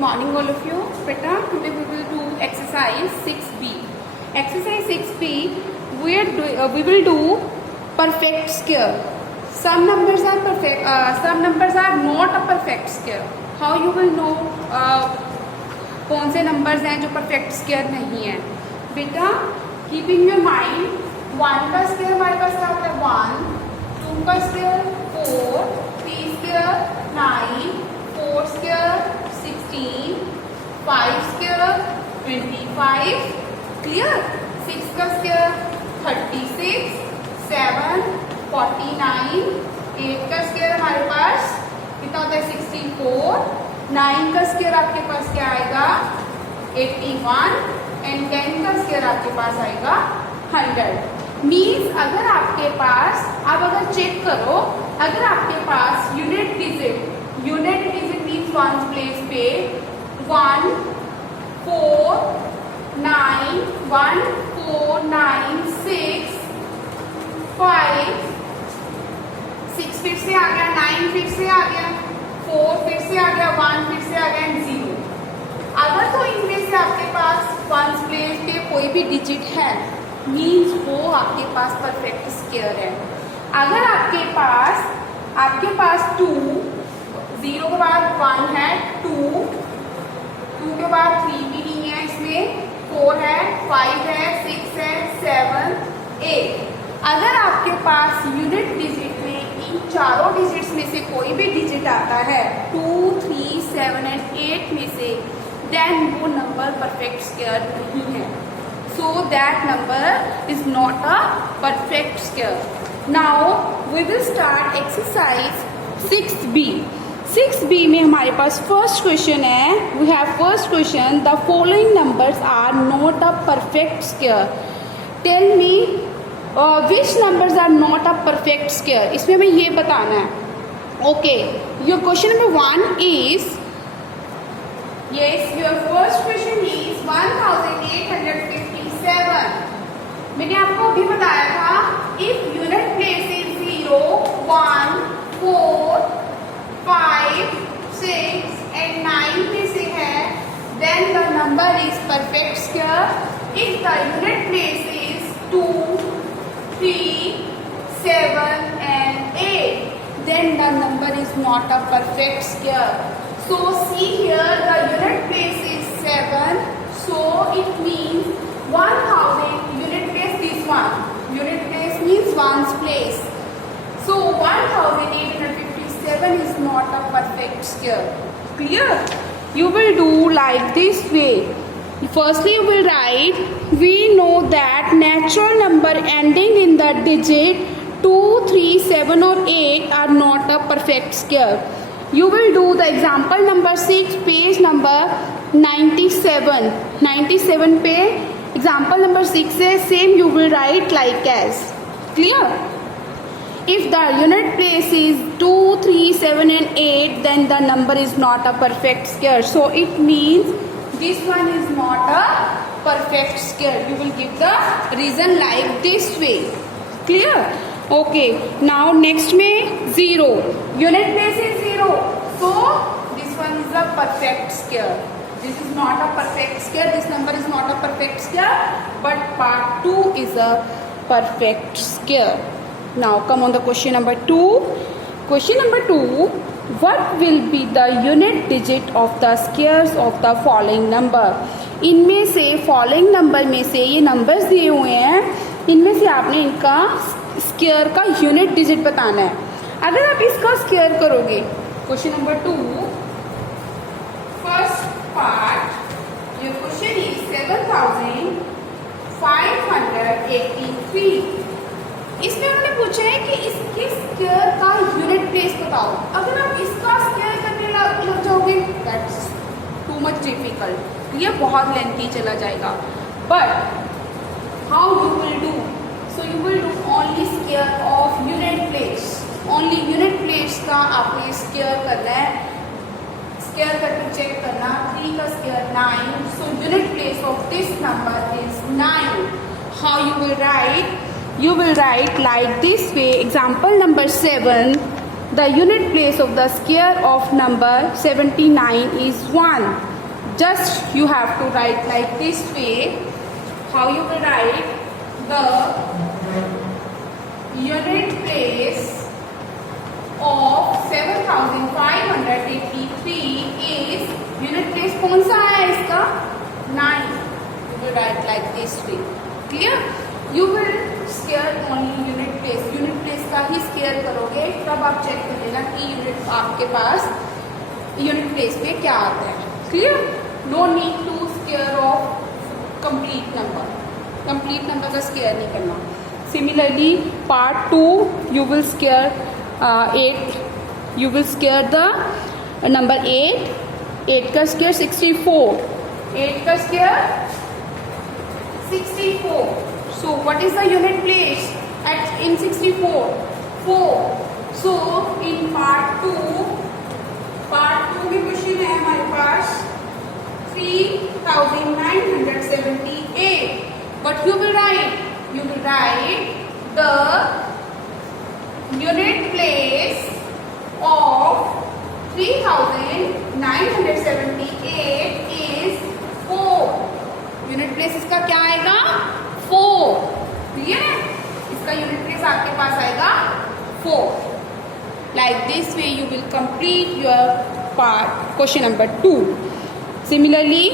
morning all of you. Beta, today we will do exercise 6b. Exercise 6b we will do perfect square. Some numbers are perfect, some numbers are not a perfect square. How you will know कौन से numbers हैं जो perfect square नहीं है? बेटा, keep in your mind, 1 का square हमारे पास क्या होता है 1, 2 का square 4, 3 square 9, 4 square 16, 5 square 25, clear? 6 का square 36, 7 49, 8 का square हमारे पास कितना होता है 64, 9 का square आपके पास क्या आएगा 81 एंड 10 का square आपके पास आएगा 100. मीन्स अगर आपके पास, अब अगर चेक करो, अगर आपके पास unit digit means one place पे 1 4 9 1 4 9 6 5 6 फिर से आ गया, 9 फिर से आ गया, 4 फिर से आ गया, 1 फिर से आ गया एंड 0. अगर तो इनमें से आपके पास वंस प्लेस पे कोई भी डिजिट है मीन्स वो आपके पास परफेक्ट स्क्वायर है. अगर आपके पास 2 0 के बाद 1 है, 2 के बाद 3 भी नहीं है, इसमें 4 है, 5 है, 6 है, 7 8. अगर आपके पास यूनिट डिजिट में इन चारों डिजिट्स में से कोई भी डिजिट आता है 2 3 7 एंड 8 में से, देन वो नंबर परफेक्ट स्क्वायर नहीं है. So that number is not a perfect square. Now we will start exercise 6b. 6b में हमारे पास फर्स्ट क्वेश्चन है. We have first question. The following numbers are not a perfect square. Tell me which numbers are not a perfect square. इसमें हमें ये बताना है. Okay. Your question number 1 is, yes, your first question is 1857. मैंने आपको अभी बताया था if unit place is 0 1 4 5 6 and 9 में से है then the number is perfect square. If the unit place is 2 3 7 and 8 then the number is not a perfect square. So see here the unit place is 7, so it means 1000 unit place, this one unit place means one's place, so 1857 is not a perfect square. Clear? You will do like this way. Firstly you will write, we know that natural number ending in the digit 2 3 7 or 8 are not a perfect square. You will do the example number 6 page number 97 पे example number 6 है, same you will write like as. Clear? If the unit place is 2 3 7 and 8 then the number is not a perfect square. So it means this one is not a perfect square. You will give the reason like this way. Clear? Okay. Now next में 0 unit place is 0, so this one is a perfect square. This is not a perfect square. This number is not a perfect square, but part 2 is a perfect square. Now come on the question number 2. Question number 2. What will be the unit digit of the squares of the following number? इनमें से following number में से ये numbers दिए हुए हैं, इनमें से आपने इनका स्क्वायर का यूनिट डिजिट बताना है. अगर आप इसका स्क्वायर करोगे, question number 2 first part, your question is 7583. इसमें उन्होंने पूछा है कि इसके स्क्वायर का यूनिट प्लेस बताओ. अगर आप इसका स्क्वायर करने लग जाओगे दैट्स टू मच डिफिकल्ट, ये बहुत लेंथी चला जाएगा. But how you will do? So you will do only square of unit place. Only unit place का आपने square करना है. Square करके check करना. 3 का square 9. So unit place of this number is 9. How you will write? You will write like this way. Example number 7. The unit place of the square of number 79 is 1. just you have to write like this way. How you will write the unit place of 7583 is unit place कौन सा है इसका 9. You will write like this way. Clear? You will square only unit place. Unit place का ही square करोगे तब आप check कर लेना कि यूनिट आपके पास यूनिट प्लेस पे क्या आता है. Clear? No need to square of complete number. Complete number का square नहीं करना. Similarly, part 2 you will square 8. You will square the number 8. 8 का square 64. 8 का square 64. So what is the unit place in 64? 4. So in part 2 में question है हमारे पास 3978. What you will write? You will write the unit place of 3978 is 4. Unit place इसका क्या आएगा 4. Clear है? इसका यूनिट प्लेस आपके पास आएगा 4. Like this way you will complete your part question number 2. Similarly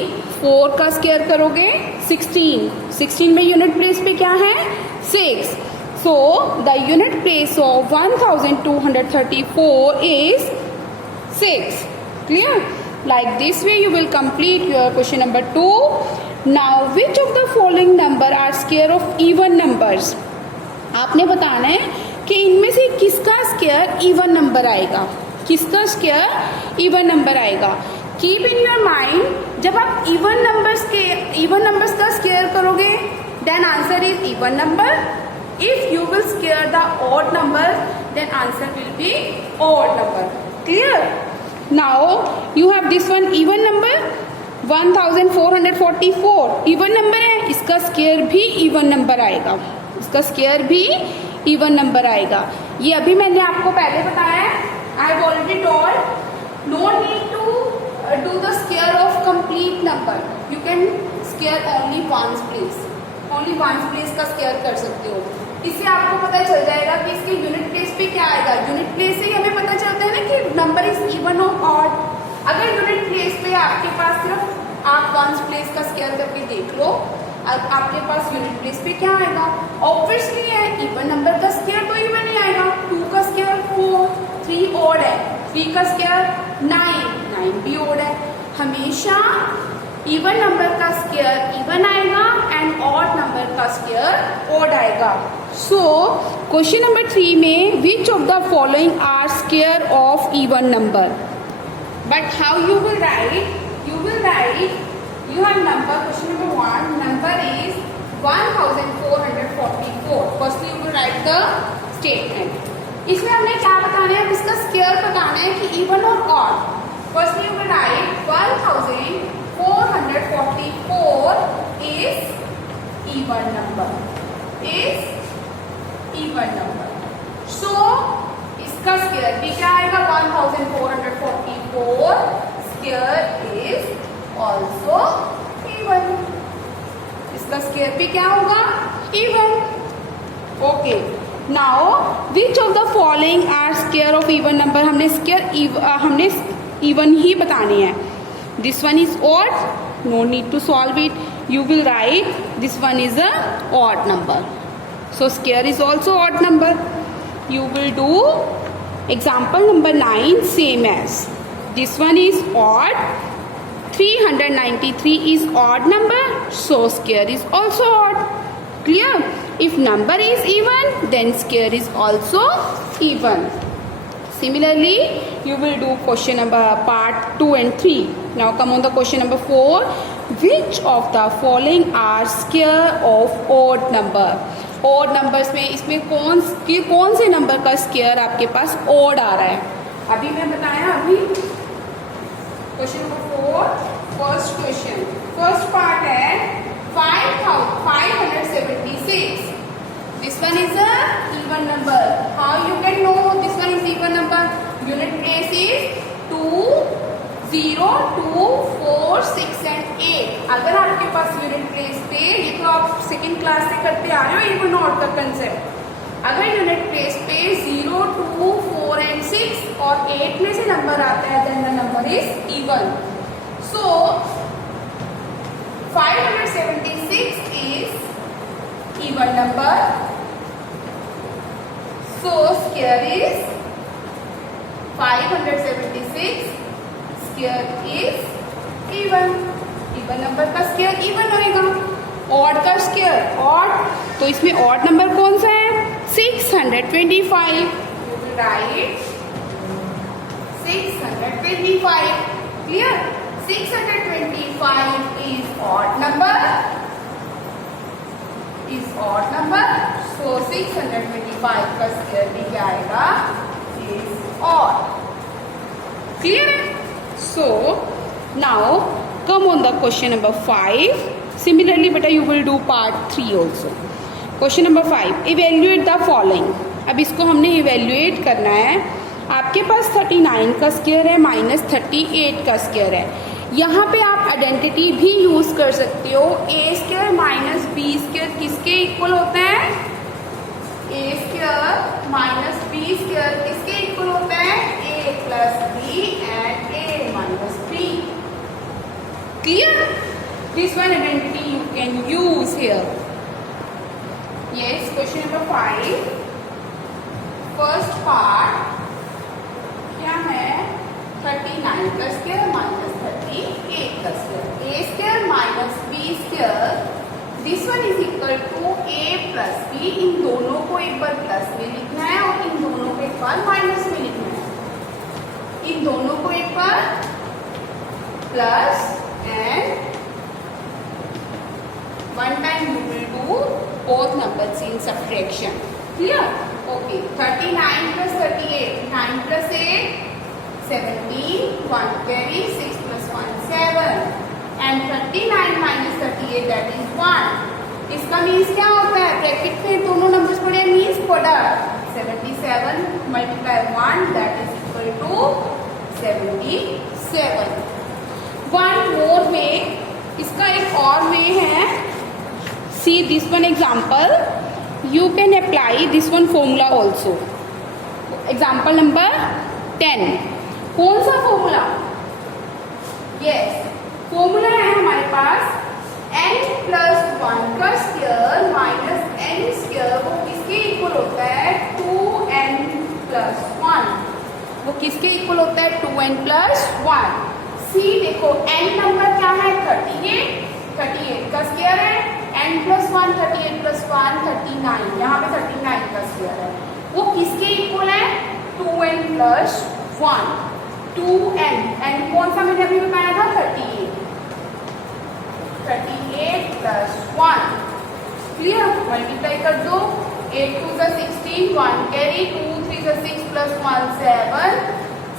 4 का स्क्वायर करोगे 16 में यूनिट प्लेस पे क्या है 6. So the unit place of 1234 is 6. Clear? Like this way you will complete your question number 2. Now which of the following number are square of even numbers? आपने बताना है कि इनमें से किसका स्क्वायर इवन नंबर आएगा. किसका स्क्वायर इवन नंबर आएगा. कीप इन योर माइंड जब आप इवन नंबर्स का स्क्वायर करोगे then answer is even number. If you will square the odd number, then answer will be odd number. Clear? Now you have this one even number 1444. Even number है, इसका square भी even number आएगा. इसका square भी even number आएगा. ये अभी मैंने आपको पहले बताया है. I have already told. No need to do the square of complete number. You can square only ones place. Only ones place का स्क्वायर कर सकते हो. इससे आपको पता चल जाएगा कि इसके यूनिट प्लेस पे क्या आएगा. यूनिट प्लेस से ही हमें पता चलता है ना कि नंबर इज इवन और ऑड. अगर यूनिट प्लेस पे आपके पास सिर्फ आप वंस प्लेस का स्क्वायर करके देख लो आपके पास यूनिट प्लेस पे क्या आएगा. ऑब्वियसली है इवन नंबर का स्क्वायर तो इवन ही आएगा. 2 का स्क्वायर 4. 3 ऑड है. 3 का स्क्वायर 9 भी ऑड है. हमेशा इवन नंबर का स्क्वायर इवन आएगा एंड ऑड नंबर का स्क्वायर ऑड आएगा. सो क्वेश्चन नंबर 3 में which of the following are square of even number. But how you will write you have number. Question number 1 number is 1444. Firstly you will write the statement. इसमें हमने क्या बताना है. इसका square बताना है कि इवन और odd. Firstly you will write 1444 is even number. So इसका स्क्वायर भी क्या आएगा 1444 स्क्वायर इज ऑल्सो इवन. इसका स्क्वायर भी क्या होगा even. Okay. Now which of the following are square of even number. हमने इवन ही बतानी है. This one is odd. No need to solve it. You will write this one is a odd number. So square is also odd number. You will do example number 9 same as this one is odd. 393 is odd number, so square is also odd. Clear? If number is even, then square is also even. Similarly, you will do question number part 2 and 3. Now come on the question number 4. Which of the following are square of odd number? Odd numbers में इसमें कौन से number का square आपके पास odd आ रहा है. अभी मैं बताया. अभी question number 4 first question. First part है 576. This one is a even number. How you can know this one is even number. Unit place is 20 0, 2, 4, 6 and 8। अगर आपके पास यूनिट प्लेस पे, ये तो आप सेकेंड क्लास से करते आ रहे हो इवन ऑड का कंसेप्ट, अगर यूनिट प्लेस पे 0, 2, 4 एंड 6 और 8 में से नंबर आता है then the number is even. So 576 is even number, so square is 576 square is even. Even number का स्क्वायर इवन होएगा। ऑड का स्क्वायर ऑड, तो इसमें ऑड नंबर कौन सा है? 625। You will write 625. Clear? 625 is odd number. Is odd number. So 625 का square भी क्या आएगा? Is odd. Clear? So now come on the question number 5. Similarly, beta you will do part 3 also. Question number 5, evaluate the following. अब इसको हमने evaluate करना है। आपके पास 39 का स्क्वायर है माइनस 38 का स्क्वायर है। यहाँ पे आप आइडेंटिटी भी यूज कर सकते हो। A square minus B square किसके इक्वल होता है? A square minus B square किसके इक्वल होता है? A plus B and A minus B. Clear? This one identity you can use here. Yes, question number 5. First part क्या है? 39 का square minus 38 का square. A square minus B square, this one is equal to A plus B. इन दोनों को एक बार plus में लिखना है और इन दोनों को एक बार माइनस में लिखना है। इन दोनों को एक बार plus and one time you will do both numbers in subtraction. Clear? Okay. 39 plus 38. 9 plus 8, 17. 1 carry. 6 plus 1, 7. And 39 minus 38, that is 1. इसका मीन्स क्या होता है? ब्रैकेट में दोनों नंबर्स पड़े हैं, means product. 77 multiply 1, that is equal to 77. One more way, इसका एक और वे है। See this one example. You can apply this one formula also. Example number 10. कौन सा फॉर्मूला? Yes, फॉर्मूला है हमारे पास n प्लस 1 का स्क्वायर माइनस n स्क्वायर, वो किसके इक्वल होता है? 2n plus 1। वो किसके इक्वल होता है? 2n plus 1। सी देखो n नंबर क्या है? 38। 38 का स्क्वायर है n प्लस 1, 38 प्लस 1 39। यहाँ पे 39 का स्क्वायर है, वो किसके इक्वल है? 2n plus 1। 2n n कौन सा मैंने अभी बताया था? 38। 38 प्लस 1। क्लियर? मल्टीप्लाई कर दो। 8 2 ज़ा 16, 1 कैरी, 2 3 ज़ा 6 plus 1 7,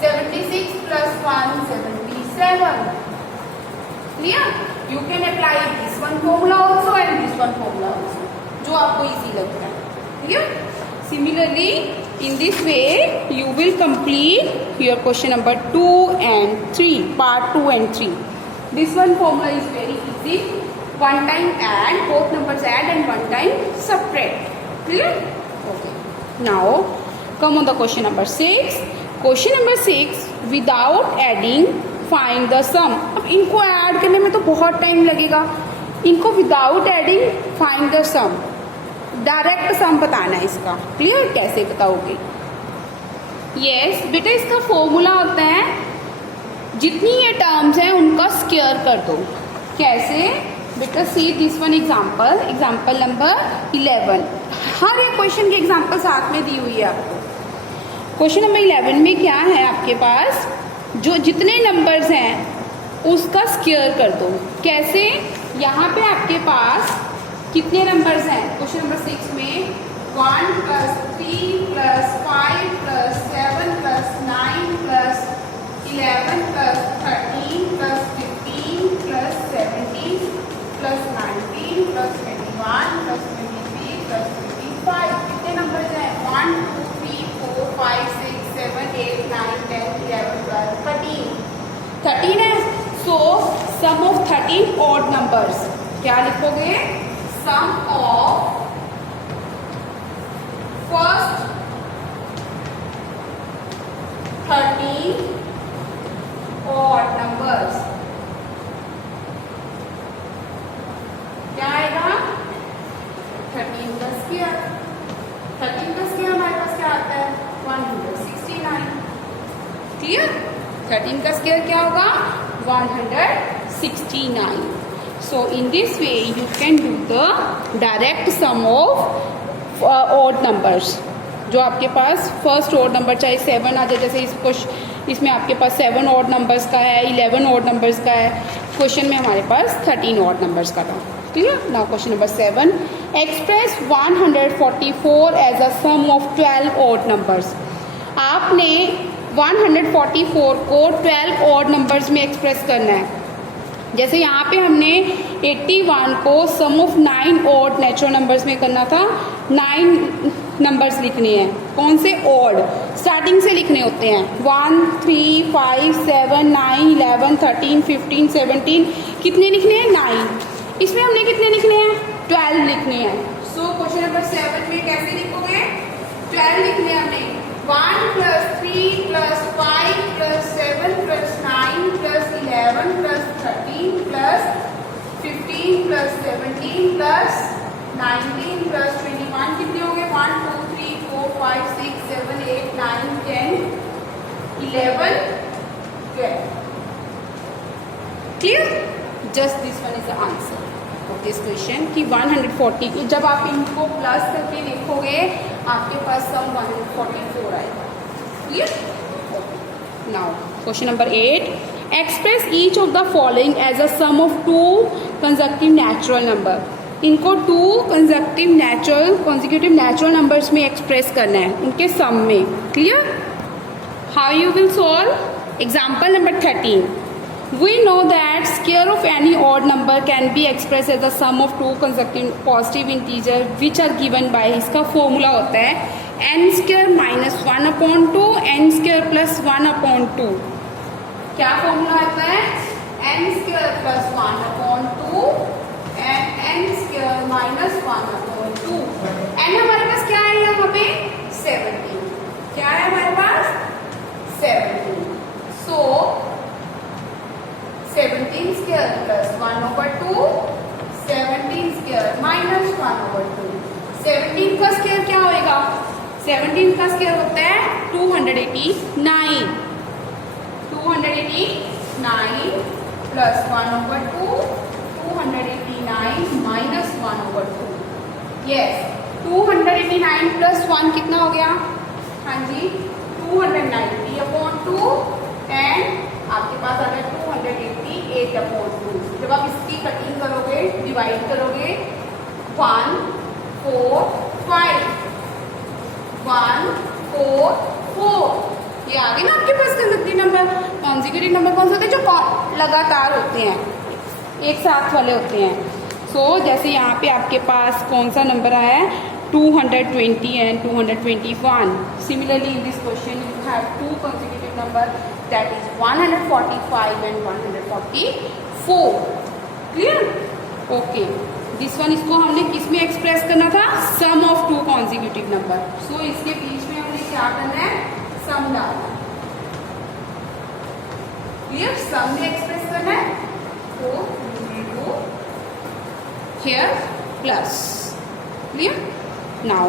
76 plus 1 77। Clear? You can apply this one formula also and this one formula also, जो आपको easy लगता है। Clear? Similarly, in this way, you will complete your question number 2 and 3, part 2 and 3. This one formula is very easy. One time add, both numbers add and one time subtract. Clear? Okay. Now, come on the question number 6. Question number 6, without adding, find the sum. अब इनको add करने में तो बहुत time लगेगा, इनको without adding find the sum, direct sum बताना है इसका। क्लियर? कैसे बताओगे? यस बेटा, इसका फॉर्मूला होता है जितनी ये टर्म्स हैं उनका स्क्वायर कर दो। कैसे बेटा? See this one example, example number 11। हर एक क्वेश्चन की एग्जाम्पल साथ में दी हुई है आपको। क्वेश्चन नंबर 11 में क्या है आपके पास? जो जितने नंबर्स हैं उसका स्क्वायर कर दो। कैसे? यहाँ पे आपके पास कितने नंबर्स हैं? क्वेश्चन नंबर 6 में 1 plus 3 plus 5 plus 7 plus 9 plus 11 plus 13 plus 15 plus 17 plus 19 plus 21 plus 23 plus 25। कितने नंबर्स हैं? 1 2 3 4 5 6 7 8 9 10 11 12 13। 13 सम ऑफ 13 ऑड नंबर्स, क्या लिखोगे? सम ऑफ फर्स्ट 13 ऑड नंबर्स, क्या आएगा? 13 का स्क्वायर। 13 का स्क्वायर हमारे पास क्या आता है? 169। क्लियर? 13 का स्क्वायर क्या होगा? 169. So in this way you can do the direct sum of odd numbers. जो आपके पास फर्स्ट ऑड नंबर चाहे 7 आ जाए, जैसे इसमें आपके पास 7 ऑड नंबर्स का है, 11 ऑड नंबर्स का है, क्वेश्चन में हमारे पास 13 ऑड नंबर्स का था. Clear? Now question number 7, express 144 as a sum of 12 odd numbers. आपने 144 को 12 ऑड नंबर्स में एक्सप्रेस करना है. जैसे यहाँ पे हमने 81 को सम ऑफ 9 ऑड नेचुरल नंबर्स में करना था. 9 नंबर्स लिखने हैं. कौन से? ऑड. स्टार्टिंग से लिखने होते हैं. 1 3 5 7 9 11 13 15 17. कितने लिखने हैं? 9. इसमें हमने कितने लिखने हैं? 12 लिखने हैं. सो क्वेश्चन नंबर 7 में कैसे लिखोगे? 12 लिखने हैं हमने. 1 plus 3 plus 5 plus 7 plus 9 plus 11 plus 13 plus 15 plus 17 plus 19 plus 21. कितने हो गए? 1 2 3 4 5 6 7 8 9 10 11 12. Clear? Just this one is the answer of this question कि 140 की जब आप इनको प्लस करके लिखोगे आपके पास सम 144 आएगा. Clear? Now question number 8, express each of the following as a sum of 2 consecutive natural number. इनको 2 कंसेक्यूटिव नेचुरल नंबर्स में एक्सप्रेस करना है, उनके सम में. Clear? How you will solve? Example number 13, we know that square of any odd number can be expressed as a sum of 2 consecutive positive integer which are given by, इसका formula होता है n square minus 1 upon 2 n square plus 1 upon 2. क्या formula आता है? n square plus 1 upon 2 and n square minus 1 upon 2. n हमारे पास क्या है यहाँ पे? 17. क्या है हमारे पास? 17. So 17 square plus 1 over 2, 17 square minus 1 over 2. 17 का स्क्वायर क्या होएगा? 17 का स्क्वायर होता है 289. 289 plus 1 over 2, 289 minus 1 over 2. Yes, 289 plus 1 कितना हो गया? हाँ जी, 290 upon 2 and आपके पास आ गया 288 अपॉन 2. जब आप इसकी कटिंग करोगे, डिवाइड करोगे, 1 4 5 1 4 4, ये आ गए ना आपके पास कंसेक्यूटिव नंबर. कॉन्जिक्यूटिव नंबर कौन से होते हैं? जो लगातार होते हैं, एक साथ वाले होते हैं. सो जैसे यहाँ पे आपके पास कौन सा नंबर आया है? 220 and 221. Similarly in this question you have 2 consecutive number, that is 145 and 144. Clear? Okay. This one इसको हमने किस में एक्सप्रेस करना था? सम ऑफ 2 consecutive number. So इसके बीच में हमने क्या करना है? सम डालना. Clear? सम में एक्सप्रेस करना है. So we will do here plus. Clear? Now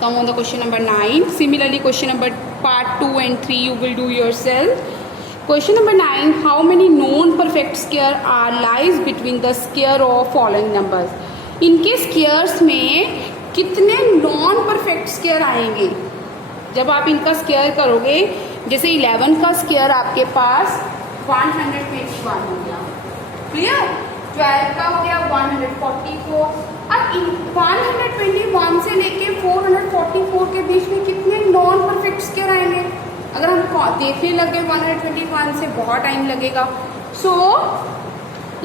come on the question number 9. Similarly question number part 2 and 3 you will do yourself. Question number 9, how many non perfect square are lies between the square of following numbers. इनके squares में कितने non perfect square आएंगे जब आप इनका square करोगे? जैसे 11 का स्क्वायर आपके पास 121 हो गया. क्लियर? 12 का हो गया 144. अब 121 से लेके 444 के बीच में कितने नॉन परफेक्ट स्क्वायर आएंगे? अगर हम देखने लगे 121 से बहुत टाइम लगेगा. सो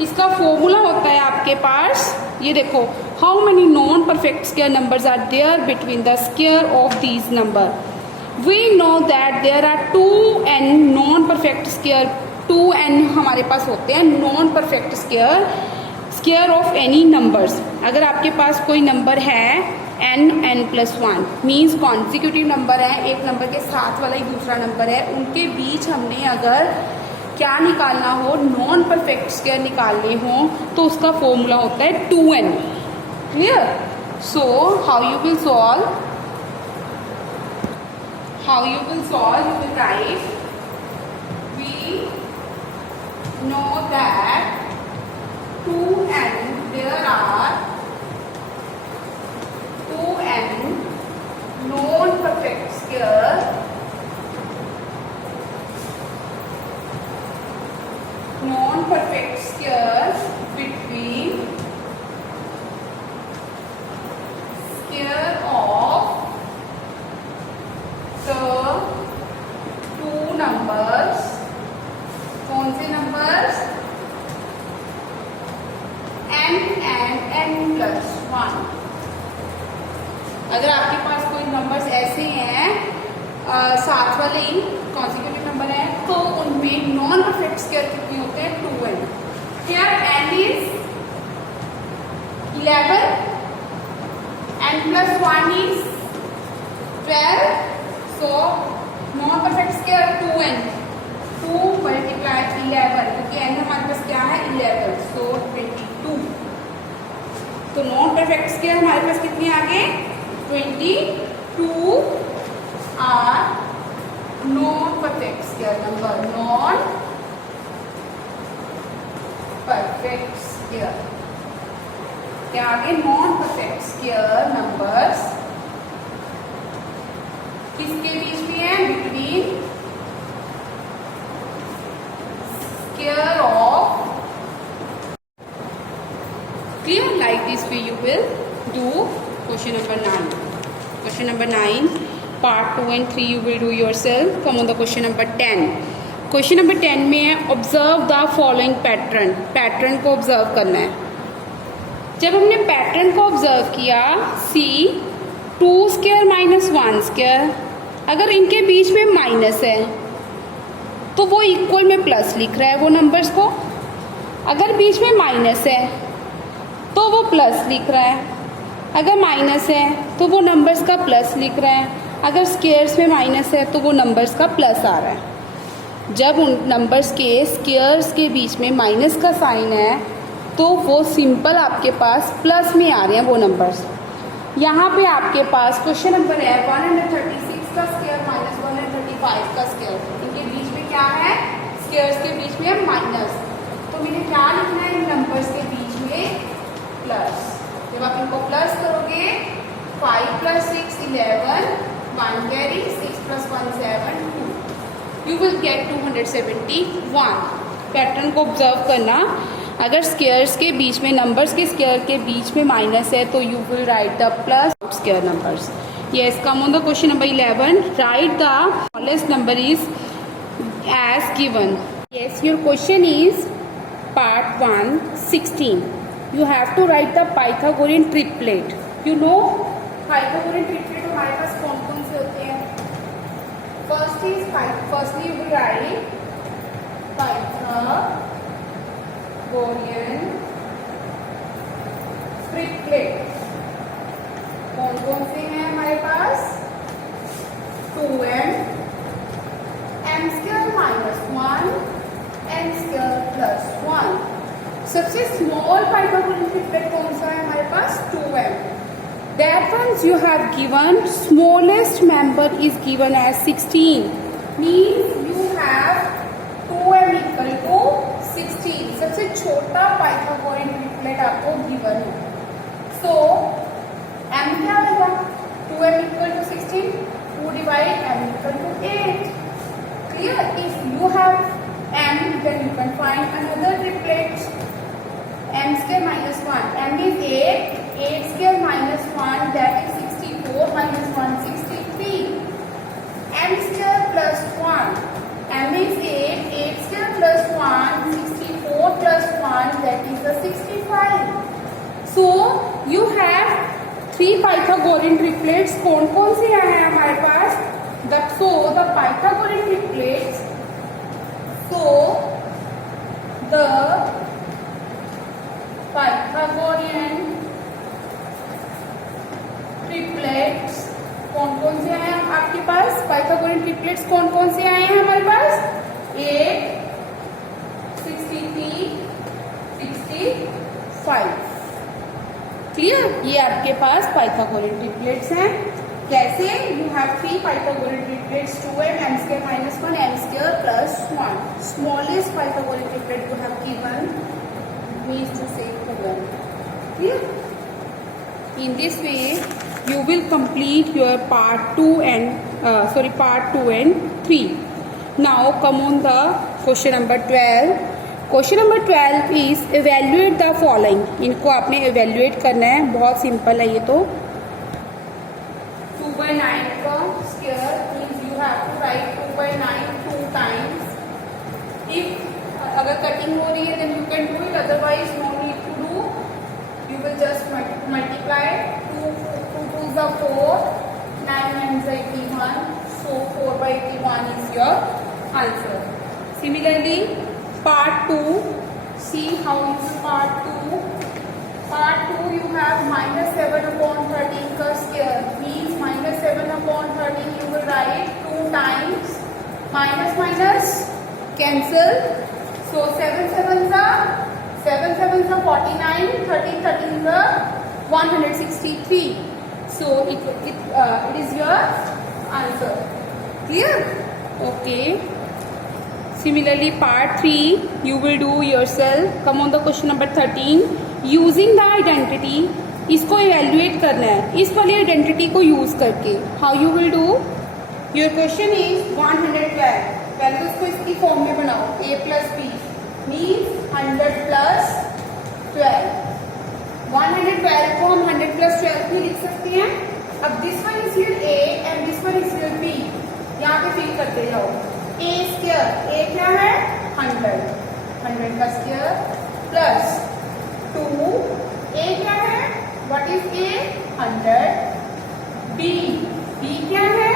इसका फॉर्मूला होता है आपके पास, ये देखो, how many non perfect square numbers are there between the square of these number. We know that there are 2 n non perfect square 2n हमारे पास होते हैं non perfect square, square of any numbers. अगर आपके पास कोई number है n+1 means consecutive number है, एक नंबर के साथ वाला ही दूसरा नंबर है, उनके बीच हमने अगर क्या निकालना हो, नॉन परफेक्ट स्क्वायर निकालने हो, तो उसका फॉर्मूला होता है 2n। Clear? So how you will solve, you will write, we know that 2n, there are 2n non-perfect square, between square of the two numbers, कौन से नंबर्स, n and n+1। अगर आपके पास कोई नंबर्स ऐसे हैं साथ वाले ही कॉन्सिक्यूटिव नंबर है, तो उनमें नॉन परफेक्ट स्क्वायर कितने होते हैं, 2n। Here n is 11, n+1 is 12, so non-perfect square 2n, 2 multiply 11, क्योंकि n हमारे पास क्या है 11, so 22। तो non-perfect square हमारे पास कितने आ गए, 22 are non-perfect square number, non-perfect square। क्या आगे non-perfect square numbers किसके बीच में है, between square of, clear? Like this way you will do question number 9। Question number 9 part 2 and 3 you will do yourself. Come on the question number 10। Question number 10 में है observe the following pattern. Pattern को observe करना है। जब हमने pattern को observe किया, सी 2 square minus 1 square, अगर इनके बीच में माइनस है तो वो इक्वल में प्लस लिख रहा है वो नंबर्स को, अगर बीच में माइनस है तो वो प्लस लिख रहा है, अगर माइनस है तो वो नंबर्स का प्लस लिख रहा है, अगर स्क्वायर्स में माइनस है तो वो नंबर्स का प्लस आ रहा है। जब उन नंबर्स के स्क्वायर्स के बीच में माइनस का साइन है तो वो सिंपल आपके पास प्लस में आ रहे हैं वो नंबर्स। यहाँ पे आपके पास क्वेश्चन नंबर है 136 का स्क्वायर माइनस 135 का स्क्वायर, इनके बीच में क्या है, स्क्वायर्स के बीच में माइनस, तो मैंने क्या लिखना है, इन नंबर्स के बीच में प्लस। जब आप इनको प्लस करोगे 5 + 6 11, 1 carry, 6 + 1 7, 2, you will get 271। Pattern को ऑब्जर्व करना, अगर स्क्वायर्स के बीच में नंबर्स के स्क्वायर के बीच में माइनस है तो you will write the plus square numbers. Yes, come on the question number 11, write the smallest number is as given. Yes, your question is part 1 16। You have to write the Pythagorean triplet. You know Pythagorean triplet हमारे पास कौन कौन से होते हैं। Firstly you will write Pythagorean triplet. कौन कौन से हैं हमारे पास, 2m, m² - 1, n² + 1। सबसे स्मॉल पाइथागोरियन ट्रिपलेट कौन सा है हमारे पास, 2m। That ones you have given, smallest member is given as 16, means you have 2m = 16। सबसे छोटा पाइथागोरियन ट्रिपलेट आपको गिवन है। सो m क्या होगा, 2m = 16, 2 / m = 8। Clear? If you have m, then you can find another triplet, m² - 1, m is 8, 8² - 1, that is 64, - 1 63, m² + 1, m is 8, 8² + 1, 64 + 1, that is the 65। So you have 3 Pythagorean triplets. कौन कौन से हैं हमारे पास, the Pythagorean triplets, so triplets कौन कौन से आए हैं हमारे पास? 8, 63, 65। क्लियर? ये आपके पास पाइथागोरन ट्रिपलेट्स हैं। कैसे? You have 3 Pythagorean triplets 2m, m square minus 1, m square plus 1. Smallest Pythagorean triplet you have given means to say 2m. Clear? In this way, you will complete your part 2 and part 2 and 3. Now come on the question number 12. Question number 12 is evaluate the following. इनको आपने evaluate करना है, बहुत simple है ये तो। 2/9 का square means you have to write 2/9 2 times. If अगर cutting हो रही है then you can do it, otherwise no need to do. You will just multiply 2 2s are 4, 9 9s are 81, so 4/81 is your answer. Similarly, part 2, see how is part 2. Part 2 you have -7/13 का square means -7/13 you will write 2 times, minus minus cancel, so 7 7s are 49, 13 13s are 163, so it is your answer. Clear? Okay. Similarly, part 3 you will do yourself. Come on the question number 13. Using the identity, इसको evaluate करना है इस वाली identity को use करके. How you will do? Your question is 112. पहले तो उसको इसकी फॉर्म में बनाओ. a plus b means 100 plus 12. 112 को हम 100 plus 12 भी लिख सकते हैं. अब this one is your a and this one is your b. यहाँ पे फिल करते जाओ. a square, a क्या है? 100. 100 का square plus 2. a क्या है? What is a? 100. b क्या है?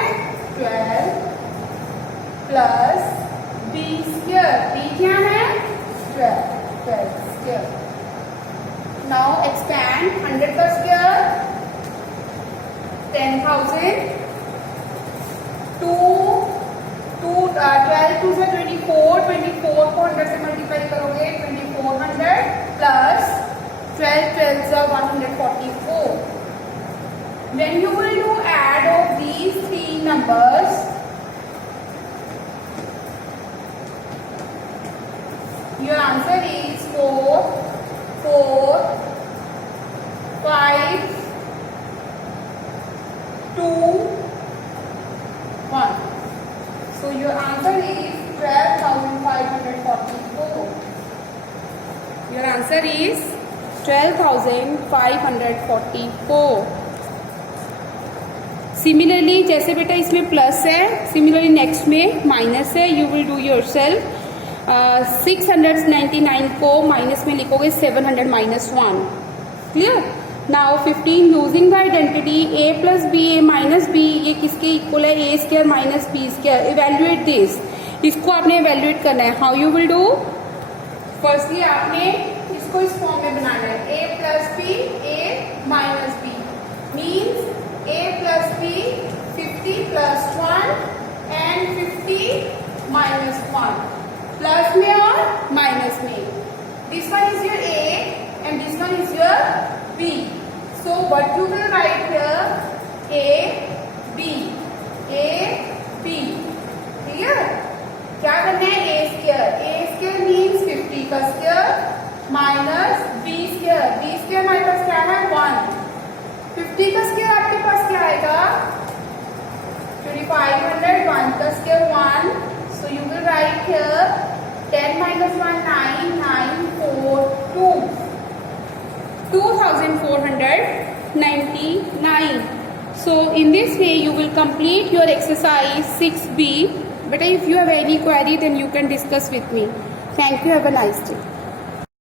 12 plus b square. b क्या है? 12 square. Now expand 100 का square 10,000. 12 2 से 24 को 100 से मल्टीप्लाई करोगे 2400 प्लस 12 12 से 144. When you will do add of these 3 numbers, your answer is 4 4 5 2 1. So your answer is 12,544. Your answer is 12,544. Similarly, जैसे बेटा इसमें प्लस है, सिमिलरली नेक्स्ट में माइनस है. You will do your self. 699 को माइनस में लिखोगे 700 minus 1. Clear? Now 15 using the identity a plus b a minus b, ये किसके इक्वल है? a square minus b square. Evaluate this. इसको आपने इवेल्युएट करना है. How you will do? Firstly आपने इसको इस फॉर्म में बनाना है. a plus b a minus b means a plus b 50 plus 1 and 50 minus 1. Plus में और माइनस में. This one is your a and this one is your b. So what you will write here? a b. Clear? क्या करना है? a square means 50 का square minus b square. b square हमारे पास क्या है? 1. 50 का square आपके पास क्या आएगा? 2500. 1 का square 1. So you will write here 10 minus 1 9 9 4 2. 2499. So in this way you will complete your exercise 6b. But if you have any query then you can discuss with me. Thank you. Have a nice day.